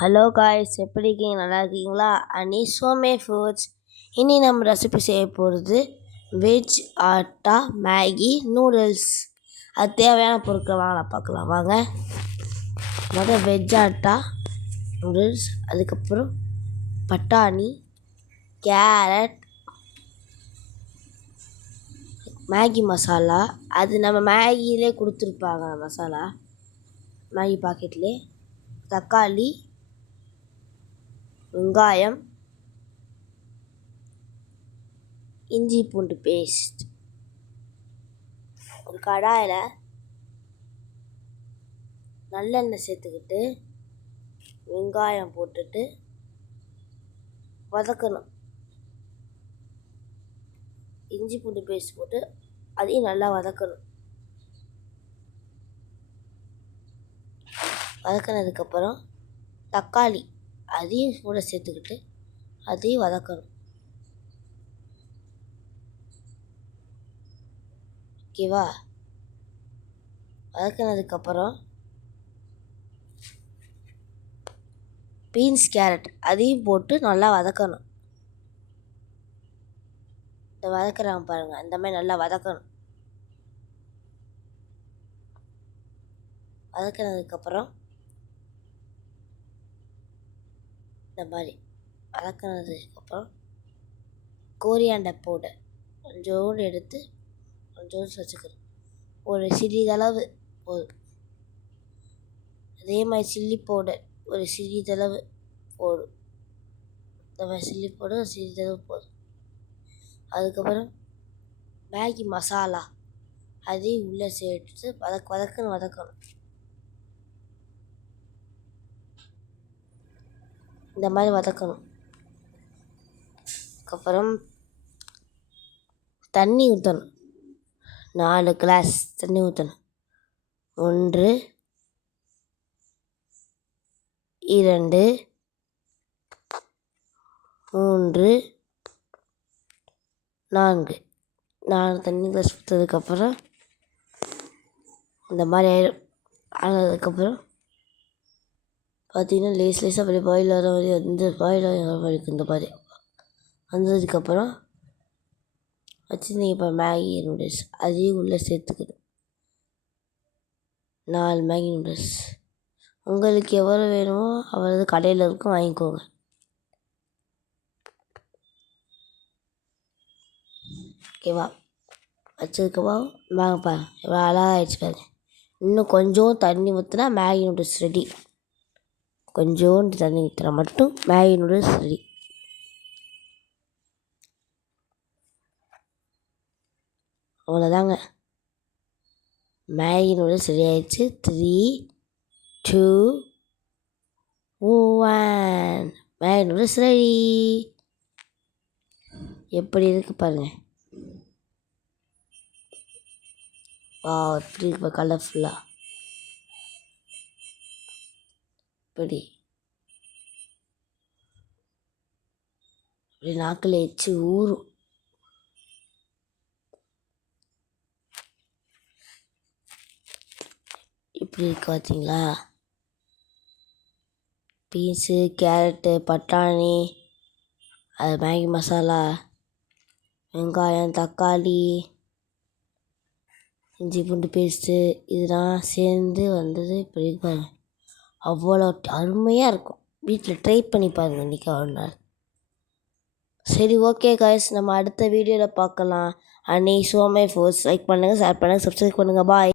Hello guys, எப்படி இருக்கீங்க? நல்லா இருக்கீங்களா? அனி சோமே ஃபுட்ஸ். இனி நம்ம ரெசிபி செய்ய போகிறது வெஜ் ஆட்டா மேகி நூடுல்ஸ். அது தேவையான பொருட்கள் வாங்கலாம், பார்க்கலாம் வாங்க. முதல் வெஜ் ஆட்டா நூடுல்ஸ், அதுக்கப்புறம் பட்டாணி, கேரட், மேகி மசாலா. அது நம்ம மேகியிலே கொடுத்துருப்பாங்க மசாலா, மேகி பாக்கெட்லேயே. தக்காளி, வெங்காயம், இஞ்சி பூண்டு பேஸ்ட். ஒரு கடாயில் நல்லெண்ணெய் சேர்த்துக்கிட்டு வெங்காயம் போட்டுட்டு வதக்கணும். இஞ்சி பூண்டு பேஸ்ட் போட்டு அதையும் நல்லா வதக்கணும். வதக்கினதுக்கப்புறம் தக்காளி அதையும் கூட சேர்த்துக்கிட்டு அதையும் வதக்கணும். ஓகேவா? வதக்கினதுக்கப்புறம் பீன்ஸ், கேரட் அதையும் போட்டு நல்லா வதக்கணும். இந்த வதக்குறாங்க பாருங்கள், இந்த மாதிரி நல்லா வதக்கணும். வதக்கினதுக்கப்புறம் இந்த மாதிரி வதக்கினதுக்கப்புறம் கோரியாண்டர் பவுடர் கொஞ்சோடு எடுத்து கொஞ்சோண்டு வச்சுக்கணும். ஒரு சிறிதளவு போதும். அதே மாதிரி சில்லி பவுடர் ஒரு சிறிதளவு போடும். இந்த மாதிரி சில்லி பவுடர் ஒரு சிறிதளவு போதும். அதுக்கப்புறம் மேகி மசாலா அதையும் உள்ளே சேர்த்து வதக்கணும். இந்த மாதிரி வதக்கணும். அதுக்கப்புறம் தண்ணி ஊற்றணும். 4 கிளாஸ் தண்ணி ஊற்றணும். 1 2 3 4 தண்ணி கிளாஸ் ஊற்றதுக்கப்புறம் இந்த மாதிரி ஆனதுக்கப்புறம் பார்த்தீங்கன்னா லேஸாக அப்படியே பாயில் வர மாதிரி இந்த மாதிரி வந்ததுக்கப்புறம் வச்சுருந்தீங்க இப்போ மேகி நூடுல்ஸ் அதையும் உள்ளே சேர்த்துக்கணும். 4 மேகி நூடுல்ஸ். உங்களுக்கு எவ்வளோ வேணுமோ அவ்வளோ கடையில் இருக்கும், வாங்கிக்கோங்க. ஓகேவா? வச்சதுக்கப்புறம் வாங்கப்பா, எவ்வளோ அழகாக ஆயிடுச்சு பாருங்க. இன்னும் கொஞ்சம் தண்ணி ஊற்றினா மேகி நூடுல்ஸ் ரெடி. கொஞ்சோண்டு தண்ணி ஊற்றினா மட்டும் மேகி நூடுல்ஸ் ரெடி. அவ்வளோதாங்க, மேகி நூடுல்ஸ் ரெடி ஆயிடுச்சு. 3 2 1 மேகி நூடுல்ஸ் ரெடி. எப்படி இருக்கு பாருங்க. எப்படி இருக்கு கலர்ஃபுல்லாக. இப்படி நாக்கில் எச்சு ஊறும். இப்படி இருக்கு பார்த்தீங்களா? பீன்ஸு, கேரட்டு, பட்டாணி, அது மேகி மசாலா, வெங்காயம், தக்காளி, இஞ்சி பூண்டு பேஸ்ட்டு இதெல்லாம் சேர்ந்து வந்தது. இப்படி பாருங்க, அவ்வளோ அருமையாக இருக்கும். வீட்டில் ட்ரை பண்ணி பாருங்கள் இன்றைக்கி ஒரு நாள். சரி, ஓகே காய்ஸ், நம்ம அடுத்த வீடியோவில் பார்க்கலாம். அனி சோமே ஃபுட்ஸ். லைக் பண்ணுங்கள், ஷேர் பண்ணுங்கள், சப்ஸ்கிரைப் பண்ணுங்கள். பாய்.